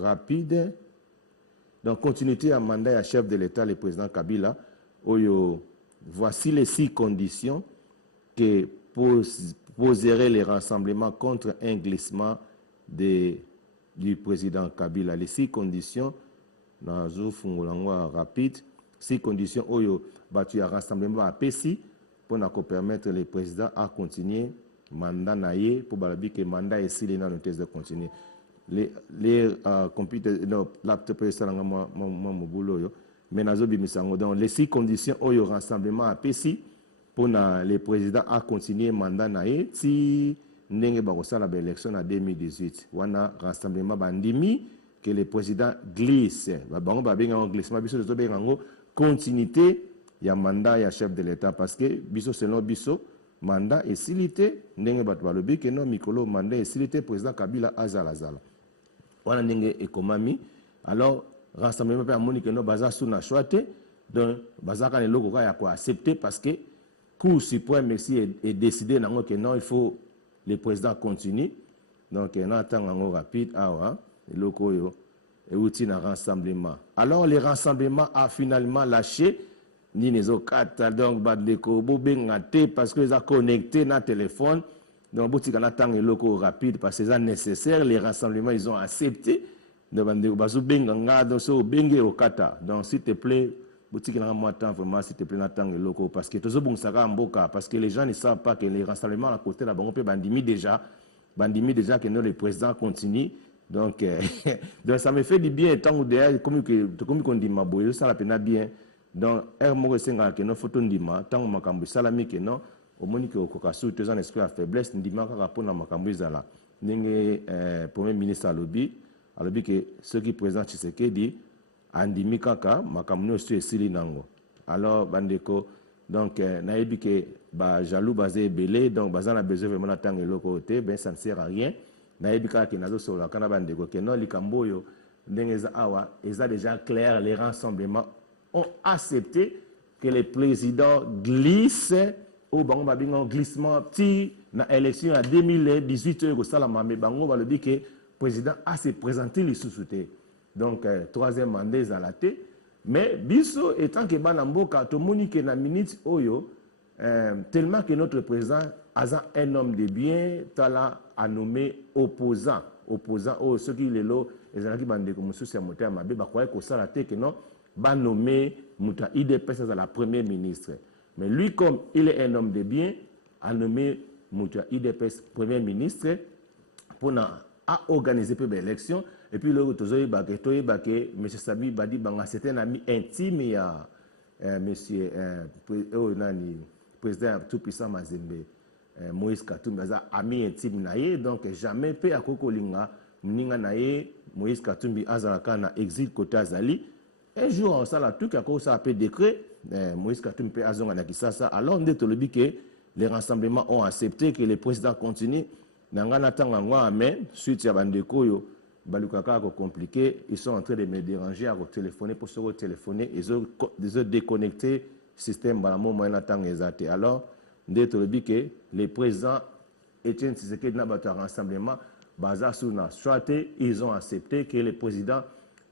rapide. Donc, continuité à mandat à chef de l'État, le président Kabila. Voici les 6 conditions que poseraient les rassemblements contre un glissement du président Kabila. Les 6 conditions, rapide, 6 conditions où il rassemblement à PSI pour permettre le président à continuer mandat naïe pour que le mandat est si dans le test de continuer. Les laptop les 6 conditions où rassemblement à PSI pour le président à continuer mandat naïe si ndenge bakosala ba élection en 2018 wana rassemblement bandimi que le président glisse bango babenga glissement biso to benga continuité ya mandat ya chef de l'État parce que biso selon biso mandat est silité ndenge bato balobi que non mikolo mandat est silité président Kabila azala wana ndenge ekomami alors rassemblement pe amoni que non baza suna choité donc bazaka ne loko ya ko accepter parce que Cour suprême ici est décidé que non il faut le président continue donc on attend en rapide le loko yo et outil un rassemblement. Alors, le rassemblement a finalement lâché ni les autres, donc badeko bobengate parce que les a connecté na téléphone. Donc, boutique en attend les locaux rapide parce que c'est nécessaire. Les rassemblements ils ont accepté. Donc, bandeko basu benganga donc so benge okata. Donc, s'il te plaît, boutique en moi temps vraiment s'il te plaît n'attend les locaux parce que tout ça bon ça mboka parce que les gens ne savent pas que les rassemblements à côté là bon peut bandimi déjà que non le président continue. Donc, donc ça me fait du bien tant ou derrière comme qu'on dit ma boye ça la peine bien donc mo senga que non photo ndima tant makambo salami que non au monique au kokasu tous en esprit à faiblesse ndima ka rapport na makambo zala ndenge premier ministre alobi que ceux qui présentent Tshisekedi andimi kaka makambo sur esili nango alors bandeko donc naebi que ba jaloux basé belé donc bazana besoin vraiment d'attendre le côté ben ça ne sert à rien. Naebika ki nazo sola kana bandeko que non likamboyo ndengeza awa eza déjà clair les rassemblements ont accepté que le président glisse au bango babingo glissement petit na élection en 2018 ko sala mamé bango ba le dit que président a se présenté les sous-souté donc troisième mandat à la tête mais biso étant que bana mboka to moni que na minute oyo tellement que notre président a un homme de bien tala a nommé opposant ceux qui les lots les gens qui bandent comme sous ces moteurs mabe ba croire que ça la tête que non ba nommé muta IDPS à la première ministre mais lui comme il est un homme de bien a nommé muta IDPS premier ministre pour à organiser peu d'élection et puis le tozoyi ba que monsieur Sabi Badi banga c'était un ami intime ya monsieur président tout puissant Mazembe Moïse Katumbi aza ami intime naye donc jamais peut akokolinga mninga naye Moïse Katumbi azalaka na exil côté azali un jour on sala tout kako ça appelé décret Moïse Katumbi peut azonga na Kisasa alors on dit que les rassemblements ont accepté que le président continue nangana tanga ngwa mais suite ya bandeko yo balukaka ko compliqué ils sont en train de me déranger à téléphoner pour se téléphoner ils ont déconnecté système balamo moyen tanga ezate alors que les présidents Etienne Tshisekedi n'a pas rassemblement basé sur la stratégie, ils ont accepté que le président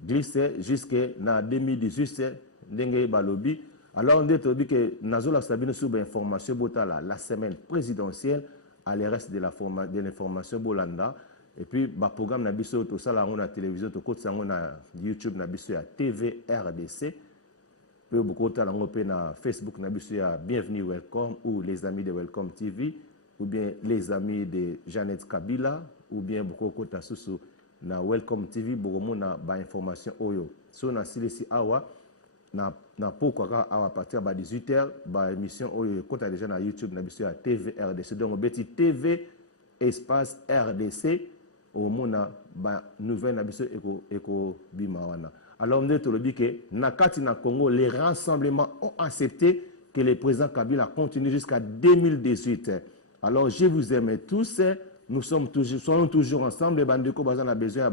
glissait jusqu'en 2018 Ndenge Balobi. Alors on dit que Nazola Sabine sous information la semaine présidentielle à le reste de l'information Bolanda et puis le programme Nabiso tout ça là on a télévision tout côté on a YouTube Nabiso à TV RDC. Peu beaucoup de na Facebook na bienvenue welcome ou les amis de Welcome TV ou bien les amis de Jeannette Kabila ou bien beaucoup de sous na Welcome TV beaucoup na ba information oyo so na silesi awa na pourquoi à partir de 18h ba émission oyo kota déjà na YouTube na biso ya TV RDC donc beti TV espace RDC au mona ba nouvelle na biso eko bimawana. Alors, on dit que Nakati na Congo, les rassemblements ont accepté que le président Kabila continue jusqu'à 2018. Alors, je vous aime tous. Nous sommes toujours ensemble. Les bandeko bazan a besoin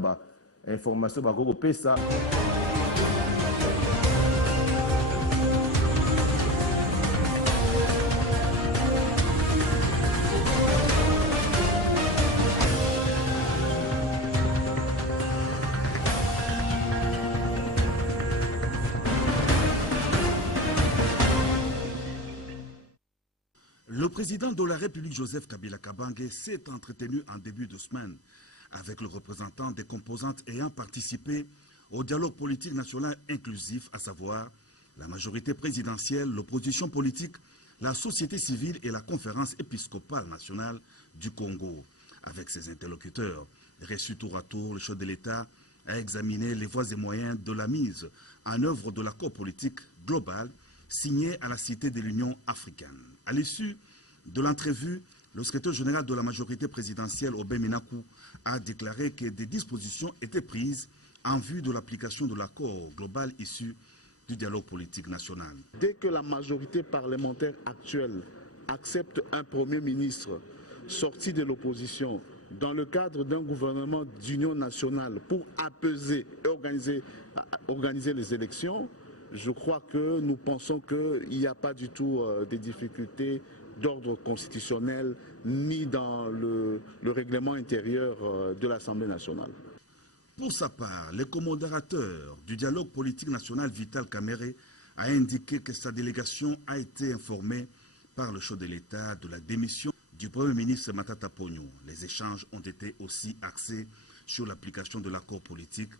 d'informations. Le président de la République, Joseph Kabila Kabange, s'est entretenu en début de semaine avec le représentant des composantes ayant participé au dialogue politique national inclusif, à savoir la majorité présidentielle, l'opposition politique, la société civile et la conférence épiscopale nationale du Congo. Avec ses interlocuteurs, reçus tour à tour, le chef de l'État a examiné les voies et moyens de la mise en œuvre de l'accord politique global signé à la Cité de l'Union africaine. À l'issue de l'entrevue, le secrétaire général de la majorité présidentielle, Obé Minakou, a déclaré que des dispositions étaient prises en vue de l'application de l'accord global issu du dialogue politique national. Dès que la majorité parlementaire actuelle accepte un Premier ministre sorti de l'opposition dans le cadre d'un gouvernement d'union nationale pour apaiser et organiser les élections, je crois que nous pensons qu'il n'y a pas du tout de difficultés d'ordre constitutionnel ni dans le règlement intérieur de l'Assemblée nationale. Pour sa part, le co-modérateur du dialogue politique national, Vital Kamerhe, a indiqué que sa délégation a été informée par le chef de l'État de la démission du Premier ministre Matata Ponyo. Les échanges ont été aussi axés sur l'application de l'accord politique,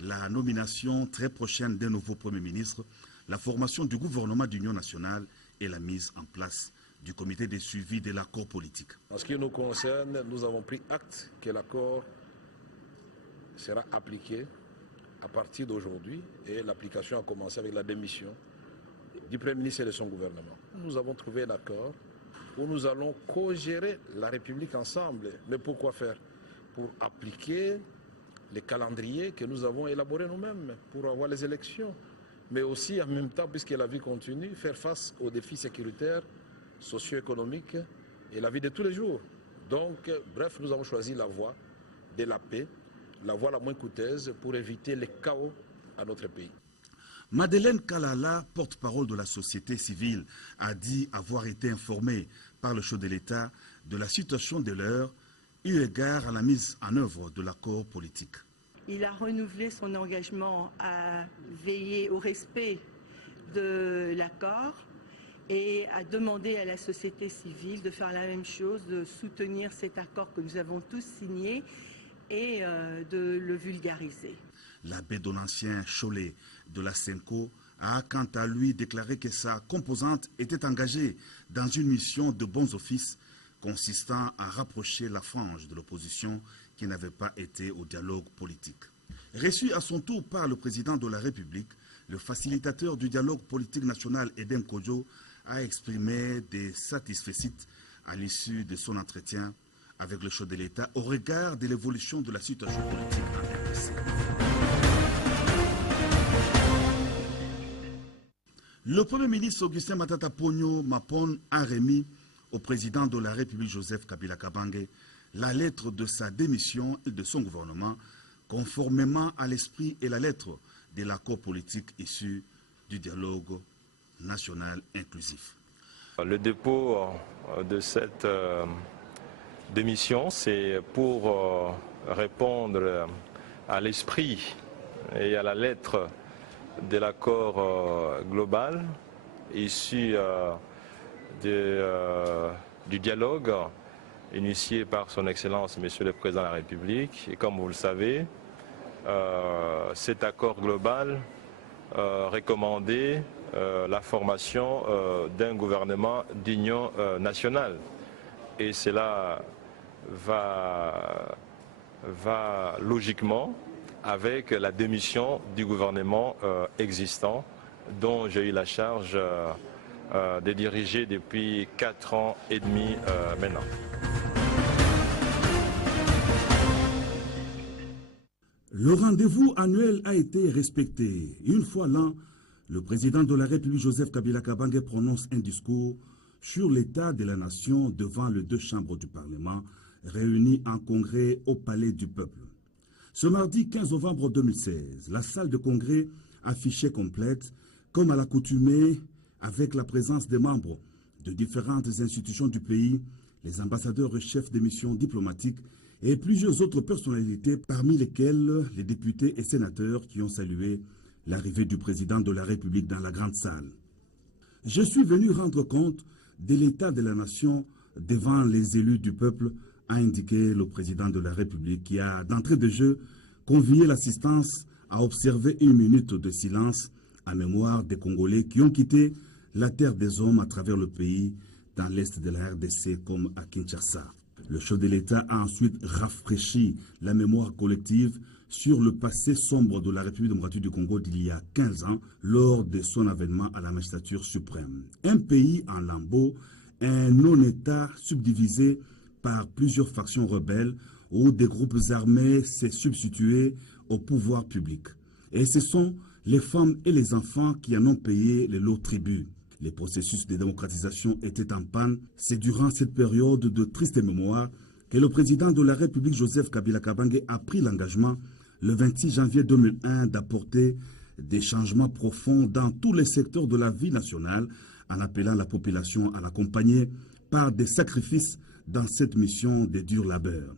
la nomination très prochaine d'un nouveau Premier ministre, la formation du gouvernement d'union nationale et la mise en place du comité de suivi de l'accord politique. En ce qui nous concerne, nous avons pris acte que l'accord sera appliqué à partir d'aujourd'hui et l'application a commencé avec la démission du Premier ministre et de son gouvernement. Nous avons trouvé l'accord où nous allons co-gérer la République ensemble. Mais pourquoi faire? Pour appliquer les calendriers que nous avons élaborés nous-mêmes pour avoir les élections. Mais aussi en même temps, puisque la vie continue, faire face aux défis sécuritaires, socio-économiques et la vie de tous les jours. Donc, bref, nous avons choisi la voie de la paix, la voie la moins coûteuse pour éviter les chaos à notre pays. Madeleine Kalala, porte-parole de la société civile, a dit avoir été informée par le chef de l'État de la situation de l'heure, eu égard à la mise en œuvre de l'accord politique. Il a renouvelé son engagement à veiller au respect de l'accord et a demandé à la société civile de faire la même chose, de soutenir cet accord que nous avons tous signé et de le vulgariser. L'abbé Donatien Cholet de la Senco a quant à lui déclaré que sa composante était engagée dans une mission de bons offices consistant à rapprocher la frange de l'opposition qui n'avait pas été au dialogue politique. Reçu à son tour par le président de la République, le facilitateur du dialogue politique national Edem Kodjo a exprimé des satisfecits à l'issue de son entretien avec le chef de l'État au regard de l'évolution de la situation politique en RDC. Le Premier ministre Augustin Matata Ponyo Mapon a remis au président de la République Joseph Kabila Kabange la lettre de sa démission et de son gouvernement conformément à l'esprit et la lettre de l'accord politique issu du dialogue national inclusif. Le dépôt de cette démission, c'est pour répondre à l'esprit et à la lettre de l'accord global issu du dialogue initié par son Excellence Monsieur le Président de la République. Et comme vous le savez, cet accord global recommandait la formation d'un gouvernement d'union nationale. Et cela va logiquement avec la démission du gouvernement existant dont j'ai eu la charge de diriger depuis 4 ans et demi maintenant. Le rendez-vous annuel a été respecté. Une fois l'an, le président de la République Joseph Kabila Kabange prononce un discours sur l'état de la nation devant les 2 chambres du Parlement réunies en congrès au Palais du Peuple. Ce mardi 15 novembre 2016, la salle de congrès affichée complète, comme à l'accoutumée, avec la présence des membres de différentes institutions du pays, les ambassadeurs et chefs de missions diplomatiques et plusieurs autres personnalités, parmi lesquelles les députés et sénateurs qui ont salué l'arrivée du président de la République dans la grande salle. Je suis venu rendre compte de l'état de la nation devant les élus du peuple, a indiqué le président de la République, qui a d'entrée de jeu convié l'assistance à observer 1 minute de silence en mémoire des Congolais qui ont quitté la terre des hommes à travers le pays, dans l'est de la RDC comme à Kinshasa. Le chef de l'État a ensuite rafraîchi la mémoire collective sur le passé sombre de la République démocratique du Congo d'il y a 15 ans lors de son avènement à la magistrature suprême. Un pays en lambeaux, un non-État subdivisé par plusieurs factions rebelles où des groupes armés s'est substitué au pouvoir public. Et ce sont les femmes et les enfants qui en ont payé les lots tribut. Les processus de démocratisation étaient en panne. C'est durant cette période de triste mémoire que le président de la République, Joseph Kabila Kabange, a pris l'engagement le 26 janvier 2001 d'apporter des changements profonds dans tous les secteurs de la vie nationale en appelant la population à l'accompagner par des sacrifices dans cette mission de dur labeur.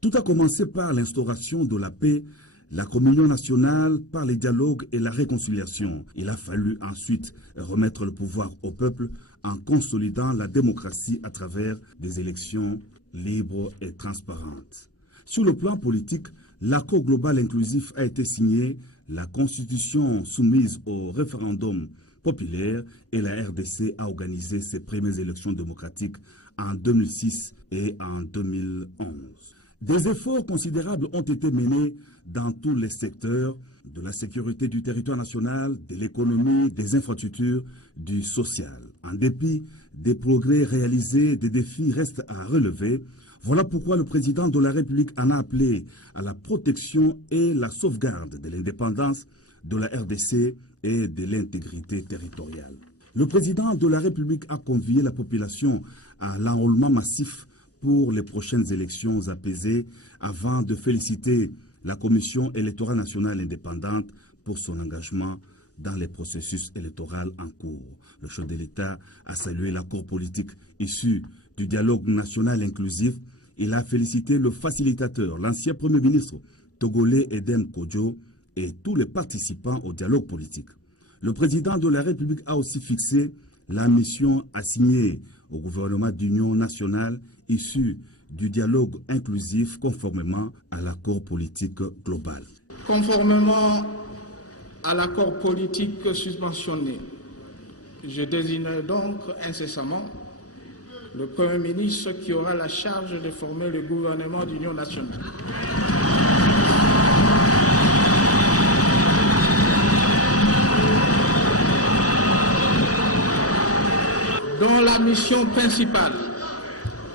Tout a commencé par l'instauration de la paix, la communion nationale, par les dialogues et la réconciliation. Il a fallu ensuite remettre le pouvoir au peuple en consolidant la démocratie à travers des élections libres et transparentes. Sur le plan politique, l'accord global inclusif a été signé, la constitution soumise au référendum populaire et la RDC a organisé ses premières élections démocratiques en 2006 et en 2011. Des efforts considérables ont été menés dans tous les secteurs de la sécurité du territoire national, de l'économie, des infrastructures, du social. En dépit des progrès réalisés, des défis restent à relever. Voilà pourquoi le président de la République en a appelé à la protection et la sauvegarde de l'indépendance de la RDC et de l'intégrité territoriale. Le président de la République a convié la population à l'enrôlement massif pour les prochaines élections apaisées avant de féliciter la Commission électorale nationale indépendante pour son engagement dans les processus électoraux en cours. Le chef de l'État a salué l'accord politique issu du dialogue national inclusif. Il a félicité le facilitateur, l'ancien Premier ministre togolais Eden Kodjo et tous les participants au dialogue politique. Le président de la République a aussi fixé la mission assignée au gouvernement d'union nationale issu du dialogue inclusif conformément à l'accord politique global. Conformément à l'accord politique suspensionné, je désignerai donc incessamment le Premier ministre qui aura la charge de former le gouvernement d'union nationale. Dont la mission principale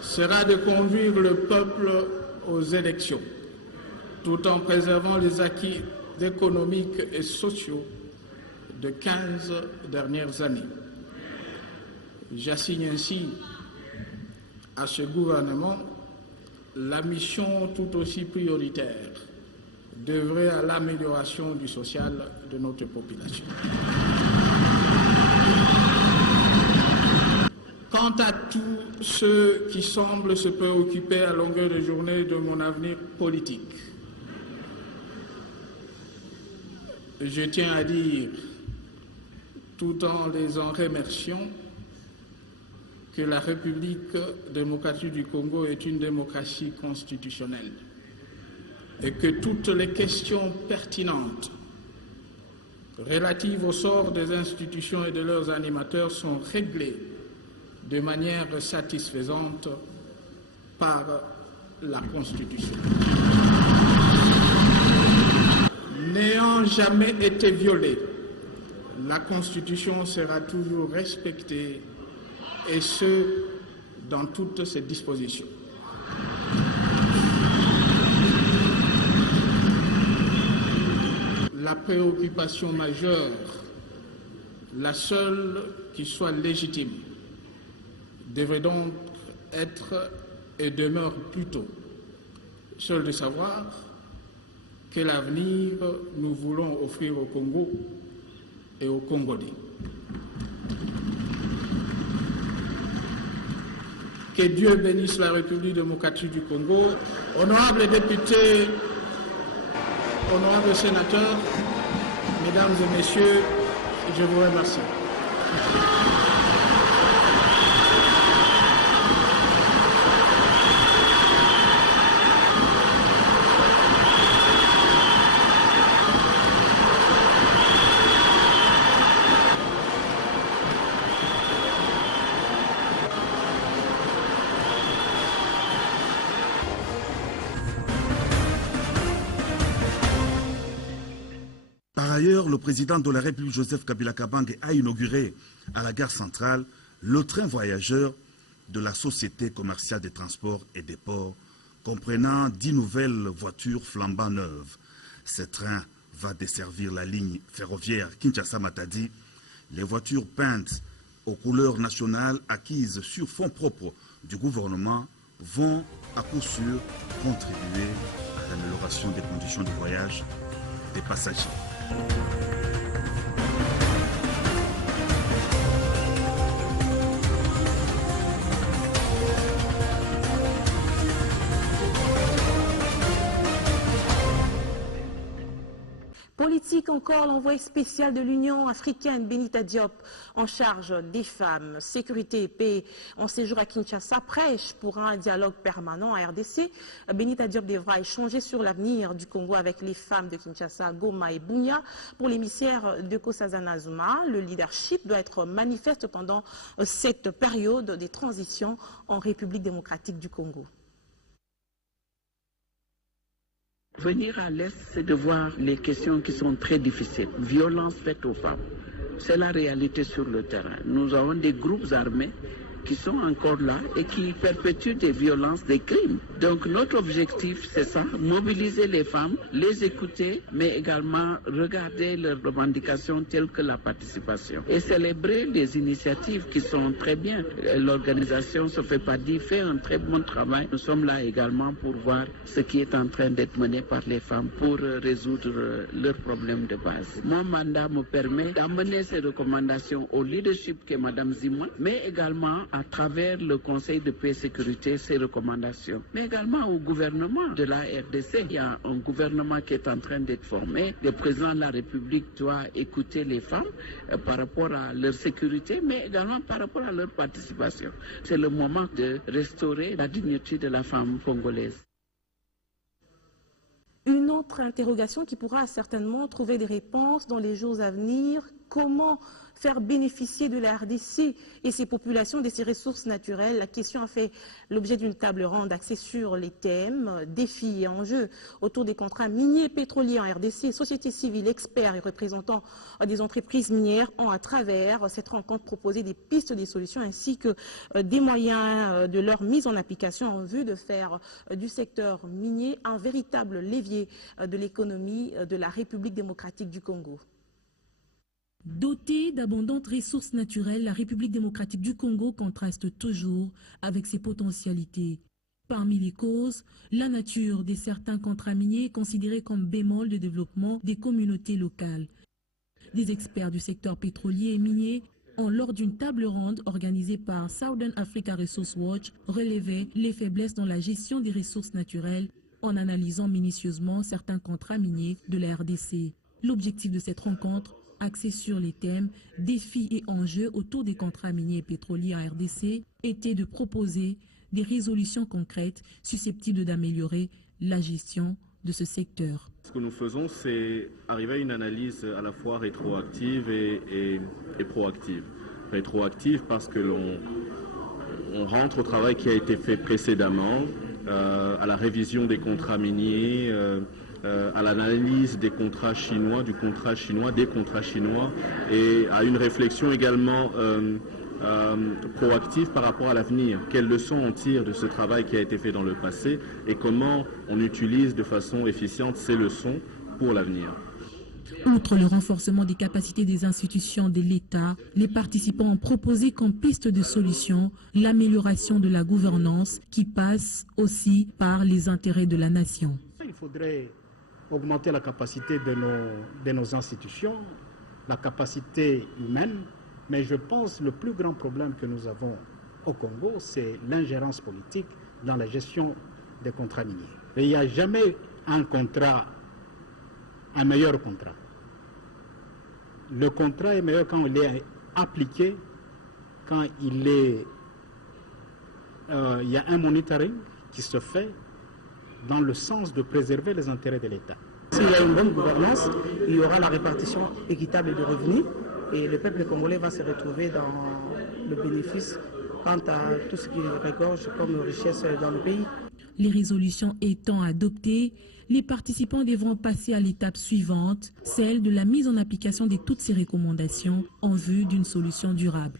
sera de conduire le peuple aux élections, tout en préservant les acquis économiques et sociaux de 15 dernières années. J'assigne ainsi à ce gouvernement la mission tout aussi prioritaire d'œuvrer à l'amélioration du social de notre population. Quant à tous ceux qui semblent se préoccuper à longueur de journée de mon avenir politique, je tiens à dire, tout en les en remerciant, que la République démocratique du Congo est une démocratie constitutionnelle et que toutes les questions pertinentes relatives au sort des institutions et de leurs animateurs sont réglées de manière satisfaisante par la Constitution. N'ayant jamais été violée, la Constitution sera toujours respectée, et ce, dans toutes ses dispositions. La préoccupation majeure, la seule qui soit légitime, devrait donc être et demeure plutôt celle de savoir quel avenir nous voulons offrir au Congo et aux Congolais. Que Dieu bénisse la République démocratique du Congo. Honorables députés, honorables sénateurs, mesdames et messieurs, je vous remercie. Par ailleurs, le président de la République, Joseph Kabila Kabange, a inauguré à la gare centrale le train voyageur de la Société commerciale des transports et des ports, comprenant 10 nouvelles voitures flambant neuves. Ce train va desservir la ligne ferroviaire Kinshasa-Matadi. Les voitures peintes aux couleurs nationales acquises sur fonds propres du gouvernement vont à coup sûr contribuer à l'amélioration des conditions de voyage des passagers. Politique encore, l'envoyé spécial de l'Union africaine, Benita Diop, en charge des femmes, sécurité et paix, en séjour à Kinshasa, prêche pour un dialogue permanent à RDC. Benita Diop devra échanger sur l'avenir du Congo avec les femmes de Kinshasa, Goma et Bunia. Pour l'émissaire de Nkosazana Zuma, le leadership doit être manifeste pendant cette période des transitions en République démocratique du Congo. Venir à l'Est, c'est de voir les questions qui sont très difficiles. Violence faite aux femmes. C'est la réalité sur le terrain. Nous avons des groupes armés qui sont encore là et qui perpétuent des violences, des crimes. Donc notre objectif, c'est ça, mobiliser les femmes, les écouter, mais également regarder leurs revendications telles que la participation. Et célébrer les initiatives qui sont très bien. L'organisation Se fait pas dire fait un très bon travail. Nous sommes là également pour voir ce qui est en train d'être mené par les femmes pour résoudre leurs problèmes de base. Mon mandat me permet d'amener ces recommandations au leadership qu'est Mme Zima, mais également à travers le Conseil de paix et sécurité, ces recommandations. Mais également au gouvernement de la RDC. Il y a un gouvernement qui est en train d'être formé. Le président de la République doit écouter les femmes par rapport à leur sécurité, mais également par rapport à leur participation. C'est le moment de restaurer la dignité de la femme congolaise. Une autre interrogation qui pourra certainement trouver des réponses dans les jours à venir, comment faire bénéficier de la RDC et ses populations de ses ressources naturelles. La question a fait l'objet d'une table ronde axée sur les thèmes, défis et enjeux autour des contrats miniers et pétroliers en RDC. Société civile, experts et représentants des entreprises minières ont à travers cette rencontre proposé des pistes, des solutions ainsi que des moyens de leur mise en application en vue de faire du secteur minier un véritable levier de l'économie de la République démocratique du Congo. Dotée d'abondantes ressources naturelles, la République démocratique du Congo contraste toujours avec ses potentialités. Parmi les causes, la nature de certains contrats miniers est considérée comme bémol de développement des communautés locales. Des experts du secteur pétrolier et minier ont, lors d'une table ronde organisée par Southern Africa Resource Watch, relevé les faiblesses dans la gestion des ressources naturelles en analysant minutieusement certains contrats miniers de la RDC. L'objectif de cette rencontre, axé sur les thèmes défis et enjeux autour des contrats miniers et pétroliers en RDC, était de proposer des résolutions concrètes susceptibles d'améliorer la gestion de ce secteur. Ce que nous faisons, c'est arriver à une analyse à la fois rétroactive et proactive. Rétroactive parce que l'on rentre au travail qui a été fait précédemment, à la révision des contrats miniers, à l'analyse des contrats chinois, des contrats chinois, et à une réflexion également proactive par rapport à l'avenir. Quelles leçons on tire de ce travail qui a été fait dans le passé et comment on utilise de façon efficiente ces leçons pour l'avenir. Outre le renforcement des capacités des institutions de l'État, les participants ont proposé comme piste de solution l'amélioration de la gouvernance qui passe aussi par les intérêts de la nation. Il faudrait augmenter la capacité de nos institutions, la capacité humaine, mais je pense que le plus grand problème que nous avons au Congo, c'est l'ingérence politique dans la gestion des contrats miniers. Et il n'y a jamais un meilleur contrat. Le contrat est meilleur quand il est appliqué, quand il y a un monitoring qui se fait dans le sens de préserver les intérêts de l'État. S'il y a une bonne gouvernance, il y aura la répartition équitable de revenus et le peuple congolais va se retrouver dans le bénéfice quant à tout ce qu'il regorge comme richesse dans le pays. Les résolutions étant adoptées, les participants devront passer à l'étape suivante, celle de la mise en application de toutes ces recommandations en vue d'une solution durable.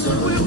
So